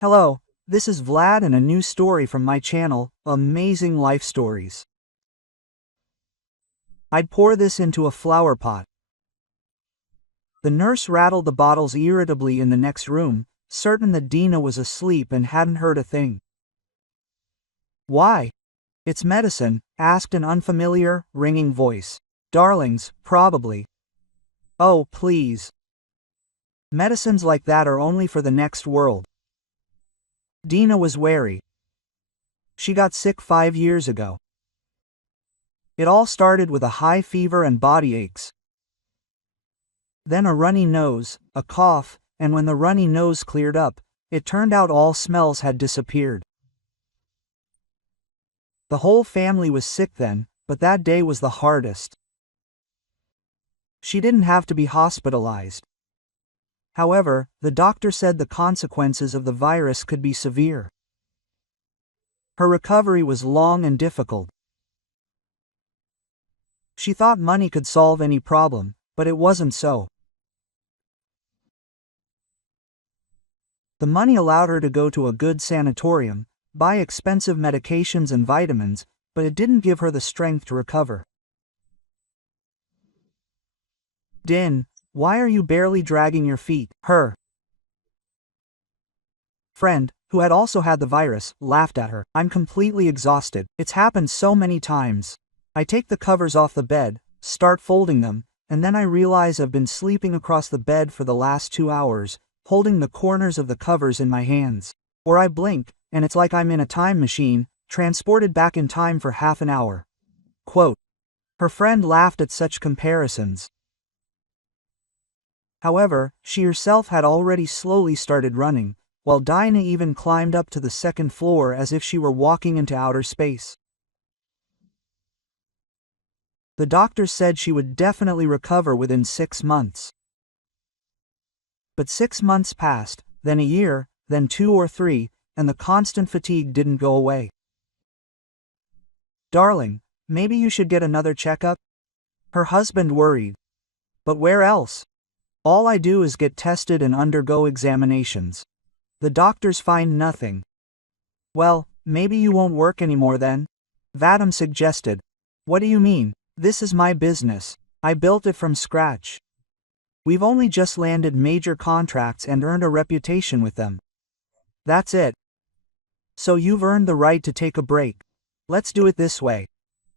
Hello, this is Vlad and a new story from my channel, Amazing Life Stories. I'd pour this into a flower pot. The nurse rattled the bottles irritably in the next room, certain that Dina was asleep and hadn't heard a thing. Why? It's medicine, asked an unfamiliar, ringing voice. Darlings, probably. Oh, please. Medicines like that are only for the next world. Dina was wary. She got sick 5 years ago. It all started with a high fever and body aches. Then a runny nose, a cough, and when the runny nose cleared up, it turned out all smells had disappeared. The whole family was sick then, but that day was the hardest. She didn't have to be hospitalized. However, the doctor said the consequences of the virus could be severe. Her recovery was long and difficult. She thought money could solve any problem, but it wasn't so. The money allowed her to go to a good sanatorium, buy expensive medications and vitamins, but it didn't give her the strength to recover. Din, why are you barely dragging your feet? Her friend, who had also had the virus, laughed at her. I'm completely exhausted. It's happened so many times. I take the covers off the bed, start folding them, and then I realize I've been sleeping across the bed for the last 2 hours, holding the corners of the covers in my hands. Or I blink, and it's like I'm in a time machine, transported back in time for half an hour. Quote. Her friend laughed at such comparisons. However, she herself had already slowly started running, while Dinah even climbed up to the second floor as if she were walking into outer space. The doctor said she would definitely recover within 6 months. But 6 months passed, then a year, then 2 or 3, and the constant fatigue didn't go away. Darling, maybe you should get another checkup? Her husband worried. But where else? All I do is get tested and undergo examinations. The doctors find nothing. Well, maybe you won't work anymore then? Vadim suggested. What do you mean? This is my business. I built it from scratch. We've only just landed major contracts and earned a reputation with them. That's it. So you've earned the right to take a break. Let's do it this way.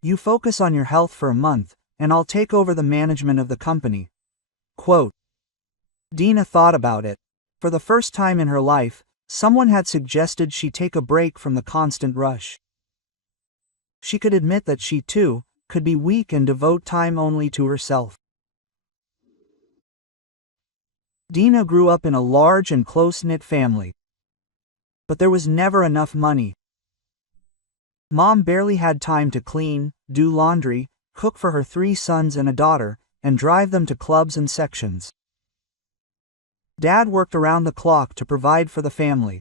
You focus on your health for a month, and I'll take over the management of the company. Quote. Dina thought about it. For the first time in her life, someone had suggested she take a break from the constant rush. She could admit that she, too, could be weak and devote time only to herself. Dina grew up in a large and close-knit family. But there was never enough money. Mom barely had time to clean, do laundry, cook for her 3 sons and a daughter, and drive them to clubs and sections. Dad worked around the clock to provide for the family.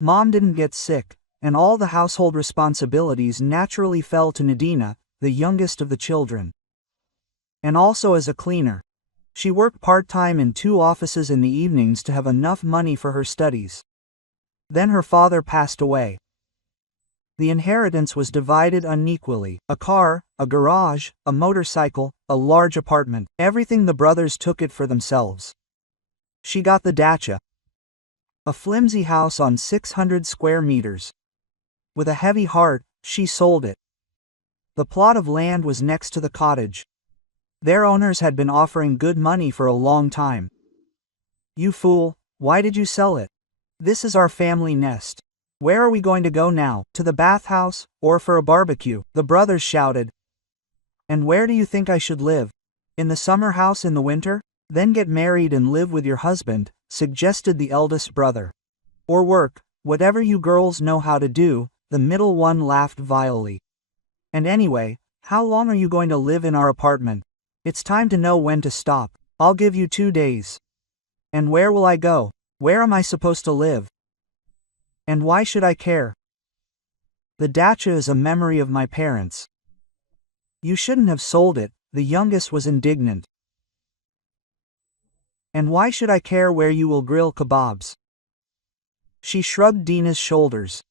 Mom didn't get sick, and all the household responsibilities naturally fell to Nadina, the youngest of the children. And also as a cleaner. She worked part-time in 2 offices in the evenings to have enough money for her studies. Then her father passed away. The inheritance was divided unequally. A car, a garage, a motorcycle, a large apartment. Everything the brothers took it for themselves. She got the dacha. A flimsy house on 600 square meters. With a heavy heart, she sold it. The plot of land was next to the cottage. Their owners had been offering good money for a long time. You fool, why did you sell it? This is our family nest. Where are we going to go now? To the bathhouse, or for a barbecue? The brothers shouted. And where do you think I should live? In the summer house in the winter? Then get married and live with your husband, suggested the eldest brother. Or work, whatever you girls know how to do, the middle one laughed vilely. And anyway, how long are you going to live in our apartment? It's time to know when to stop. I'll give you 2 days. And where will I go? Where am I supposed to live? And why should I care? The dacha is a memory of my parents. You shouldn't have sold it, the youngest was indignant. And why should I care where you will grill kebabs? She shrugged Dina's shoulders.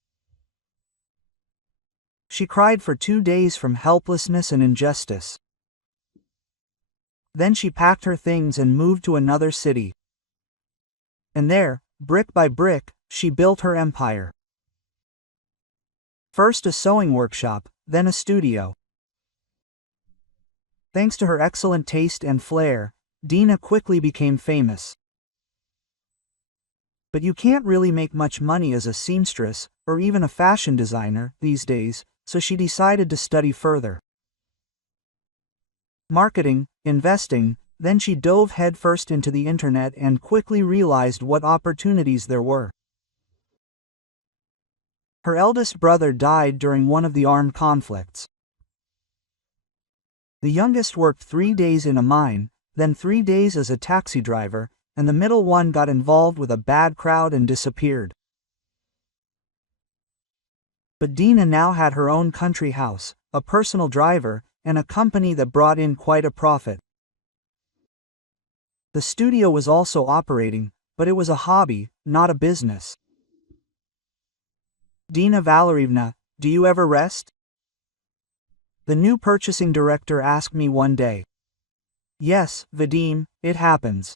She cried for 2 days from helplessness and injustice. Then she packed her things and moved to another city. And there, brick by brick, she built her empire. First a sewing workshop, then a studio. Thanks to her excellent taste and flair, Dina quickly became famous. But you can't really make much money as a seamstress, or even a fashion designer, these days, so she decided to study further. Marketing, investing, then she dove headfirst into the internet and quickly realized what opportunities there were. Her eldest brother died during one of the armed conflicts. The youngest worked 3 days in a mine, then 3 days as a taxi driver, and the middle one got involved with a bad crowd and disappeared. But Dina now had her own country house, a personal driver, and a company that brought in quite a profit. The studio was also operating, but it was a hobby, not a business. Dina Valerievna, do you ever rest? The new purchasing director asked me one day. Yes, Vadim, it happens.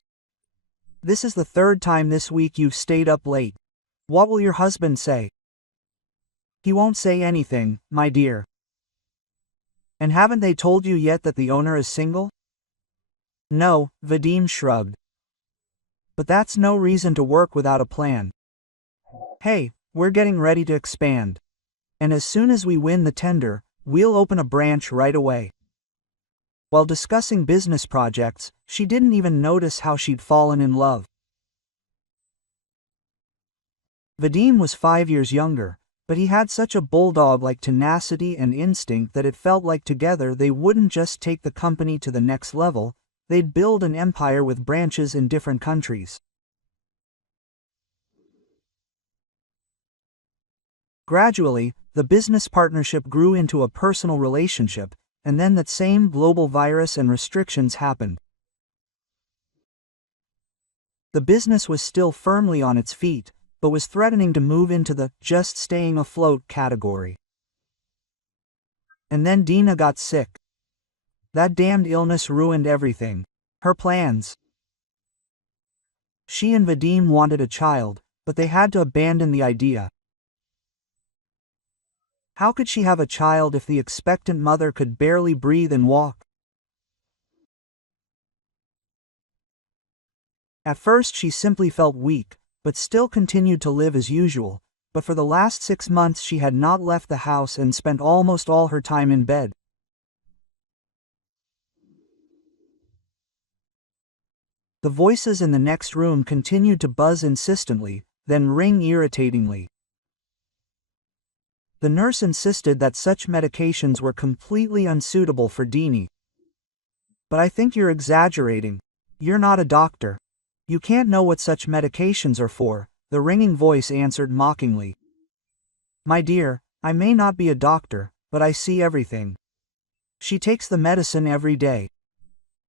This is the 3rd time this week you've stayed up late. What will your husband say? He won't say anything, my dear. And haven't they told you yet that the owner is single? No, Vadim shrugged. But that's no reason to work without a plan. Hey, we're getting ready to expand. And as soon as we win the tender, we'll open a branch right away. While discussing business projects, she didn't even notice how she'd fallen in love. Vadim was 5 years younger, but he had such a bulldog-like tenacity and instinct that it felt like together they wouldn't just take the company to the next level, they'd build an empire with branches in different countries. Gradually, the business partnership grew into a personal relationship, and then that same global virus and restrictions happened. The business was still firmly on its feet, but was threatening to move into the just staying afloat category. And then Dina got sick. That damned illness ruined everything. Her plans. She and Vadim wanted a child, but they had to abandon the idea. How could she have a child if the expectant mother could barely breathe and walk? At first she simply felt weak, but still continued to live as usual, but for the last 6 months she had not left the house and spent almost all her time in bed. The voices in the next room continued to buzz insistently, then ring irritatingly. The nurse insisted that such medications were completely unsuitable for Dini. But I think you're exaggerating. You're not a doctor. You can't know what such medications are for, the ringing voice answered mockingly. My dear, I may not be a doctor, but I see everything. She takes the medicine every day.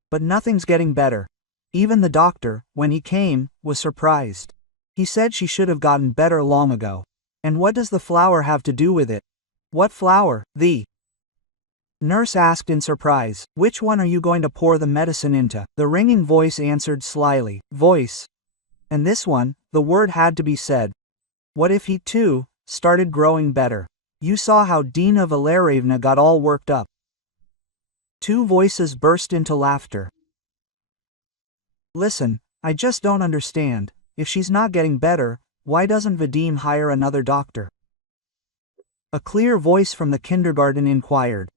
But nothing's getting better. Even the doctor, when he came, was surprised. He said she should have gotten better long ago. And what does the flour have to do with it? What flour? The nurse asked in surprise. Which one are you going to pour the medicine into? The ringing voice answered slyly. Voice. And this one, the word had to be said. What if he too started growing better? You saw how Dina Valerievna got all worked up. 2 voices burst into laughter. Listen, I just don't understand. If she's not getting better, why doesn't Vadim hire another doctor? A clear voice from the kindergarten inquired.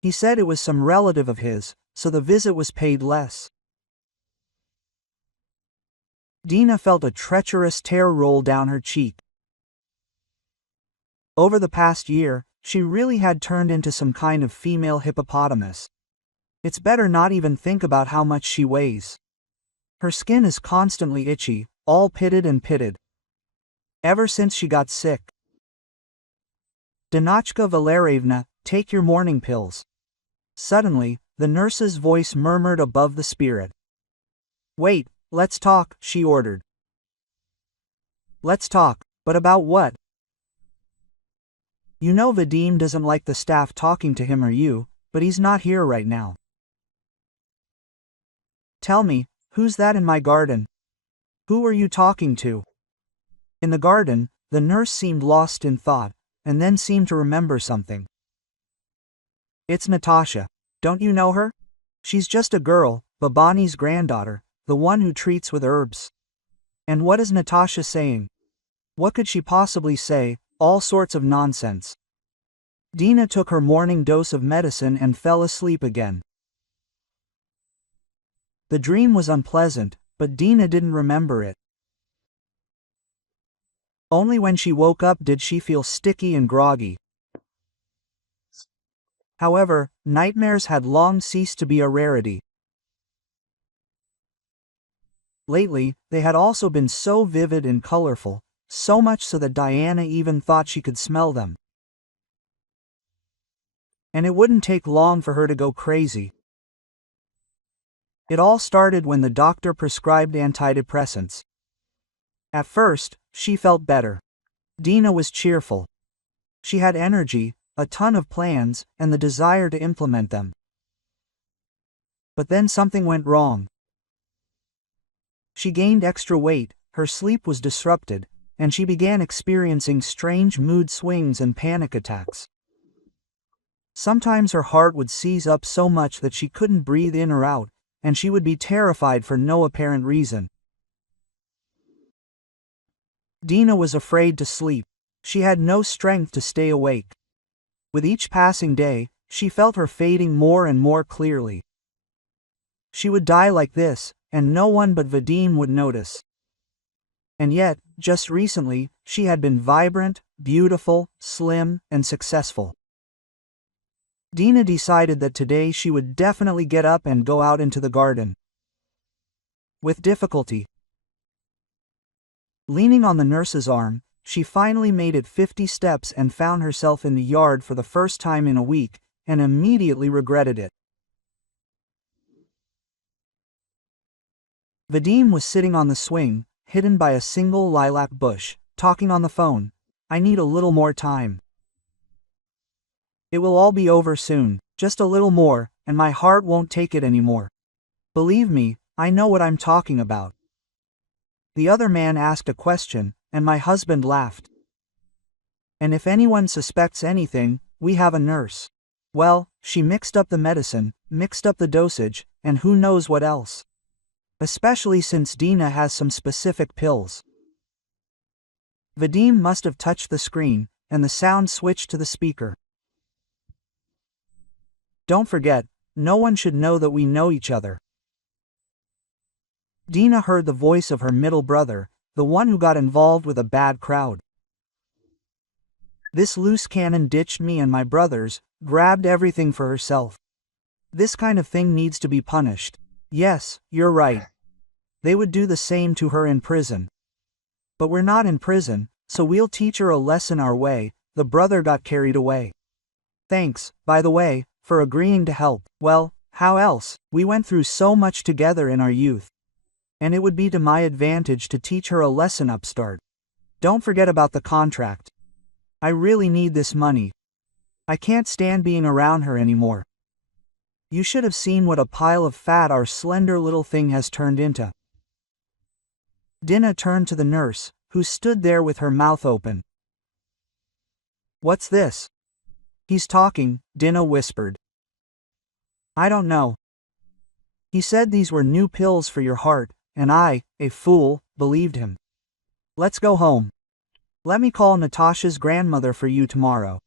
He said it was some relative of his, so the visit was paid less. Dina felt a treacherous tear roll down her cheek. Over the past year, she really had turned into some kind of female hippopotamus. It's better not even think about how much she weighs. Her skin is constantly itchy, all pitted and pitted. Ever since she got sick. Danachka Valerievna, take your morning pills. Suddenly, the nurse's voice murmured above the spirit. Wait, let's talk, she ordered. Let's talk, but about what? You know Vadim doesn't like the staff talking to him or you, but he's not here right now. Tell me, who's that in my garden? Who are you talking to? In the garden, the nurse seemed lost in thought, and then seemed to remember something. It's Natasha. Don't you know her? She's just a girl, Babani's granddaughter, the one who treats with herbs. And what is Natasha saying? What could she possibly say? All sorts of nonsense. Dina took her morning dose of medicine and fell asleep again. The dream was unpleasant, but Dina didn't remember it. Only when she woke up did she feel sticky and groggy. However, nightmares had long ceased to be a rarity. Lately, they had also been so vivid and colorful, so much so that Diana even thought she could smell them. And it wouldn't take long for her to go crazy. It all started when the doctor prescribed antidepressants. At first, she felt better. Dina was cheerful. She had energy, a ton of plans, and the desire to implement them. But then something went wrong. She gained extra weight, her sleep was disrupted, and she began experiencing strange mood swings and panic attacks. Sometimes her heart would seize up so much that she couldn't breathe in or out, and she would be terrified for no apparent reason. Dina was afraid to sleep. She had no strength to stay awake. With each passing day, she felt her fading more and more clearly. She would die like this, and no one but Vadim would notice. And yet, just recently, she had been vibrant, beautiful, slim, and successful. Dina decided that today she would definitely get up and go out into the garden. With difficulty, leaning on the nurse's arm, she finally made it 50 steps and found herself in the yard for the first time in a week, and immediately regretted it. Vadim was sitting on the swing, hidden by a single lilac bush, talking on the phone. I need a little more time. It will all be over soon, just a little more, and my heart won't take it anymore. Believe me, I know what I'm talking about. The other man asked a question, and my husband laughed. And if anyone suspects anything, we have a nurse. Well, she mixed up the medicine, mixed up the dosage, and who knows what else. Especially since Dina has some specific pills. Vadim must have touched the screen, and the sound switched to the speaker. Don't forget, no one should know that we know each other. Dina heard the voice of her middle brother, the one who got involved with a bad crowd. This loose cannon ditched me and my brothers, grabbed everything for herself. This kind of thing needs to be punished. Yes, you're right. They would do the same to her in prison. But we're not in prison, so we'll teach her a lesson our way. The brother got carried away. Thanks, by the way, for agreeing to help. Well, how else? We went through so much together in our youth. And it would be to my advantage to teach her a lesson, upstart. Don't forget about the contract. I really need this money. I can't stand being around her anymore. You should have seen what a pile of fat our slender little thing has turned into. Dina turned to the nurse, who stood there with her mouth open. What's this? He's talking, Dina whispered. I don't know. He said these were new pills for your heart, and I, a fool, believed him. Let's go home. Let me call Natasha's grandmother for you tomorrow.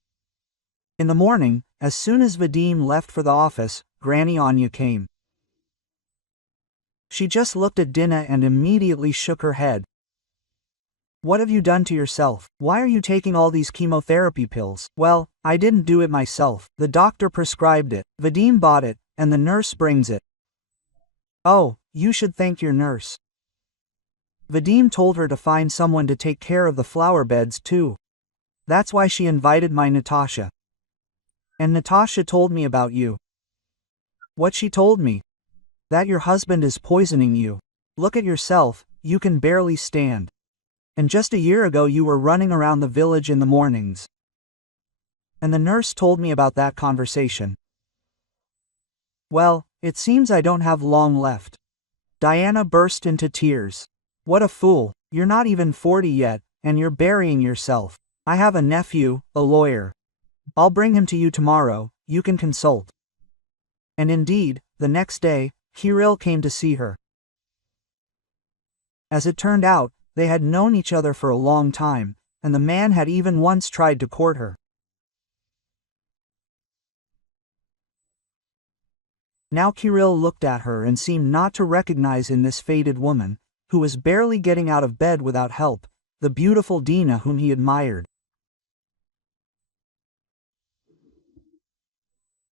In the morning, as soon as Vadim left for the office, Granny Anya came. She just looked at Dina and immediately shook her head. What have you done to yourself? Why are you taking all these chemotherapy pills? Well, I didn't do it myself. The doctor prescribed it. Vadim bought it, and the nurse brings it. Oh, you should thank your nurse. Vadim told her to find someone to take care of the flower beds too. That's why she invited my Natasha. And Natasha told me about you. What she told me? That your husband is poisoning you. Look at yourself, you can barely stand. And just a year ago you were running around the village in the mornings. And the nurse told me about that conversation. Well, it seems I don't have long left. Diana burst into tears. What a fool, you're not even 40 yet, and you're burying yourself. I have a nephew, a lawyer. I'll bring him to you tomorrow, you can consult. And indeed, the next day, Kirill came to see her. As it turned out, they had known each other for a long time, and the man had even once tried to court her. Now Kirill looked at her and seemed not to recognize in this faded woman, who was barely getting out of bed without help, the beautiful Dina whom he admired.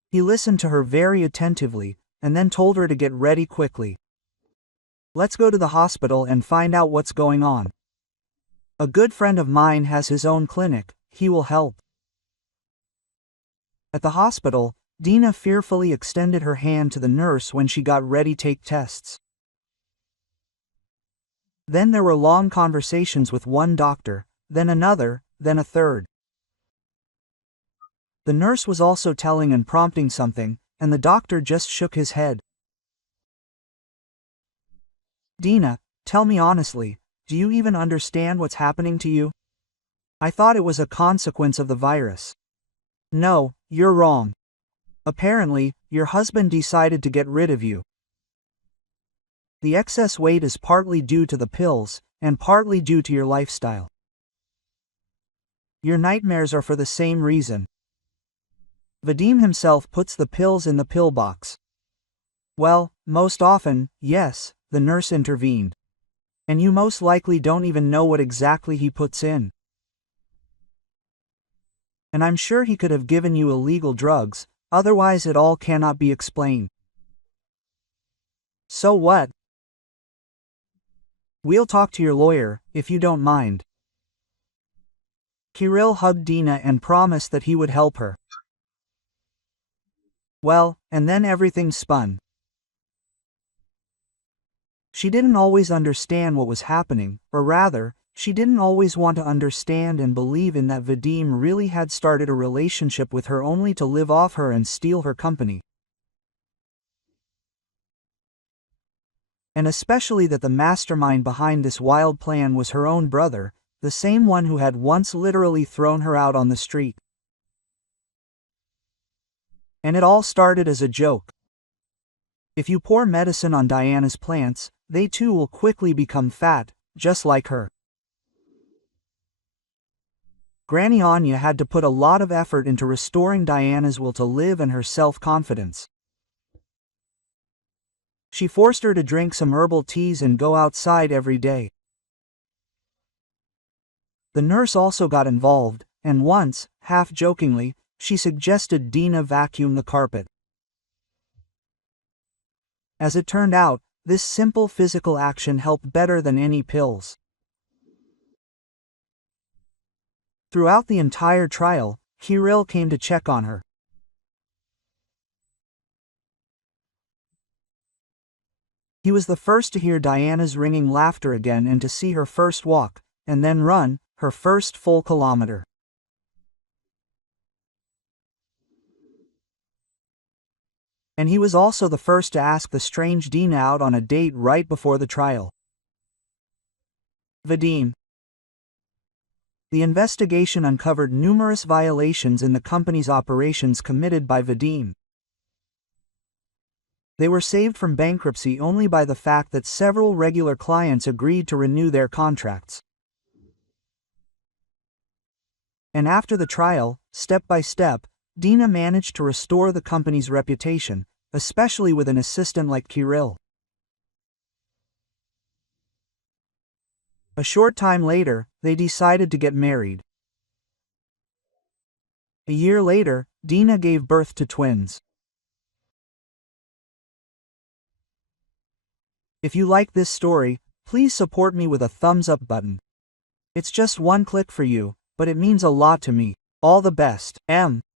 He listened to her very attentively, and then told her to get ready quickly. Let's go to the hospital and find out what's going on. A good friend of mine has his own clinic, he will help. At the hospital, Dina fearfully extended her hand to the nurse when she got ready to take tests. Then there were long conversations with one doctor, then another, then a third. The nurse was also telling and prompting something, and the doctor just shook his head. Dina, tell me honestly, do you even understand what's happening to you? I thought it was a consequence of the virus. No, you're wrong. Apparently, your husband decided to get rid of you. The excess weight is partly due to the pills, and partly due to your lifestyle. Your nightmares are for the same reason. Vadim himself puts the pills in the pill box. Well, most often, yes, the nurse intervened. And you most likely don't even know what exactly he puts in. And I'm sure he could have given you illegal drugs, otherwise it all cannot be explained. So what? We'll talk to your lawyer, if you don't mind. Kirill hugged Dina and promised that he would help her. Well, and then everything spun. She didn't always understand what was happening, or rather, she didn't always want to understand and believe in that Vadim really had started a relationship with her only to live off her and steal her company. And especially that the mastermind behind this wild plan was her own brother, the same one who had once literally thrown her out on the street. And it all started as a joke. If you pour medicine on Diana's plants, they too will quickly become fat, just like her. Granny Anya had to put a lot of effort into restoring Diana's will to live and her self-confidence. She forced her to drink some herbal teas and go outside every day. The nurse also got involved, and once, half-jokingly, she suggested Dina vacuum the carpet. As it turned out, this simple physical action helped better than any pills. Throughout the entire trial, Kirill came to check on her. He was the first to hear Diana's ringing laughter again and to see her first walk, and then run, her first full kilometer. And he was also the first to ask the strange Dina out on a date right before the trial. Vadim. The investigation uncovered numerous violations in the company's operations committed by Vadim. They were saved from bankruptcy only by the fact that several regular clients agreed to renew their contracts. And after the trial, step by step, Dina managed to restore the company's reputation, especially with an assistant like Kirill. A short time later, they decided to get married. A year later, Dina gave birth to twins. If you like this story, please support me with a thumbs up button. It's just one click for you, but it means a lot to me. All the best, M.